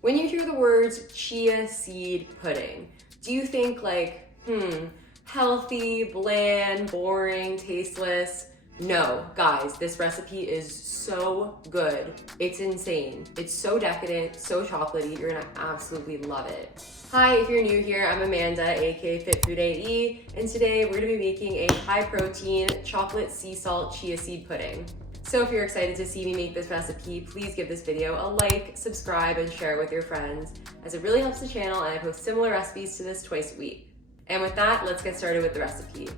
When you hear the words chia seed pudding, do you think like, healthy, bland, boring, tasteless? No, guys, this recipe is so good. It's insane. It's so decadent, so chocolatey. You're gonna absolutely love it. Hi, if you're new here, I'm Amanda, aka Fit Food AE, and today we're gonna be making a high protein chocolate sea salt chia seed pudding. So if you're excited to see me make this recipe, please give this video a like, subscribe, and share it with your friends, as it really helps the channel and I post similar recipes to this twice a week. And with that, let's get started with the recipe.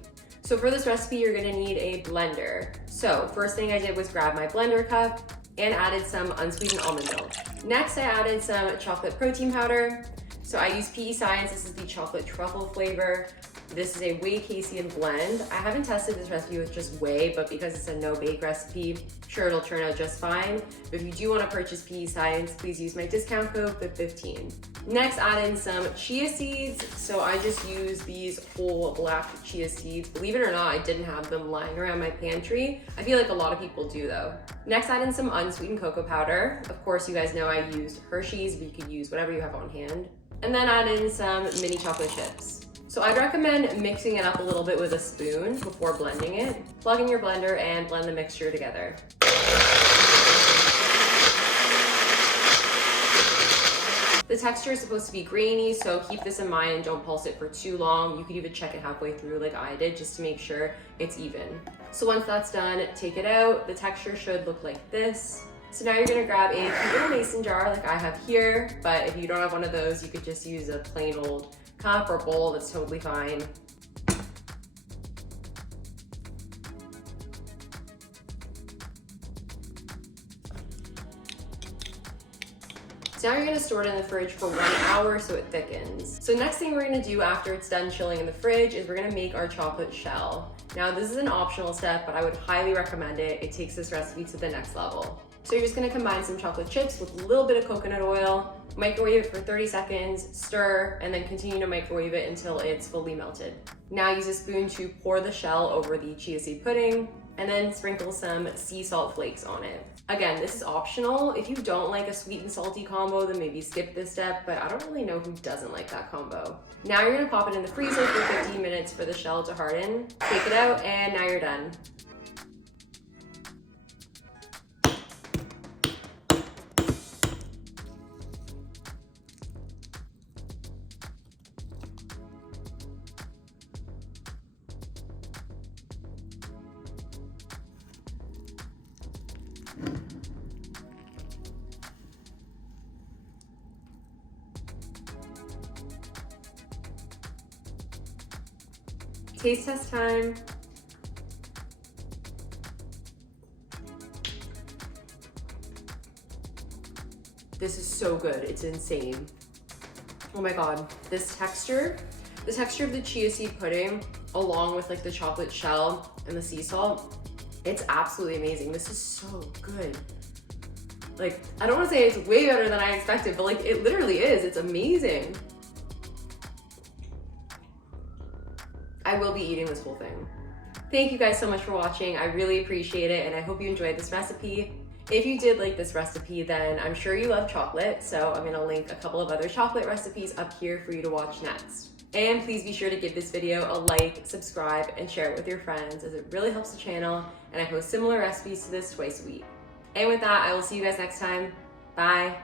So for this recipe, you're gonna need a blender. So first thing I did was grab my blender cup and added some unsweetened almond milk. Next, I added some chocolate protein powder. So I use PE Science, this is the chocolate truffle flavor. This is a whey casein blend. I haven't tested this recipe with just whey, but because it's a no-bake recipe, sure it'll turn out just fine. But if you do want to purchase PE Science, please use my discount code FIT15. Next, add in some chia seeds. So I just use these whole black chia seeds. Believe it or not, I didn't have them lying around my pantry. I feel like a lot of people do though. Next, add in some unsweetened cocoa powder. Of course, you guys know I used Hershey's, but you could use whatever you have on hand. And then add in some mini chocolate chips. So I'd recommend mixing it up a little bit with a spoon before blending it. Plug in your blender and blend the mixture together. The texture is supposed to be grainy, so keep this in mind and don't pulse it for too long. You could even check it halfway through like I did just to make sure it's even. So once that's done, take it out. The texture should look like this. So now you're gonna grab a cute little mason jar like I have here, but if you don't have one of those, you could just use a plain old cup or bowl, that's totally fine. So now you're gonna store it in the fridge for 1 hour so it thickens. So next thing we're gonna do after it's done chilling in the fridge is we're gonna make our chocolate shell. Now this is an optional step, but I would highly recommend it. It takes this recipe to the next level. So you're just gonna combine some chocolate chips with a little bit of coconut oil, microwave it for 30 seconds, stir, and then continue to microwave it until it's fully melted. Now use a spoon to pour the shell over the chia seed pudding, and then sprinkle some sea salt flakes on it. Again, this is optional. If you don't like a sweet and salty combo, then maybe skip this step, but I don't really know who doesn't like that combo. Now you're gonna pop it in the freezer for 15 minutes for the shell to harden. Take it out, and now you're done. Taste test time. This is so good, it's insane. Oh my God, this texture of the chia seed pudding, along with like the chocolate shell and the sea salt, it's absolutely amazing. This is so good. Like, I don't wanna say it's way better than I expected, but like it literally is, it's amazing. I will be eating this whole thing. Thank you guys so much for watching. I really appreciate it, and I hope you enjoyed this recipe. If you did like this recipe, then I'm sure you love chocolate, so I'm gonna link a couple of other chocolate recipes up here for you to watch next. And please be sure to give this video a like, subscribe, and share it with your friends, as it really helps the channel, and I post similar recipes to this twice a week. And with that, I will see you guys next time. Bye.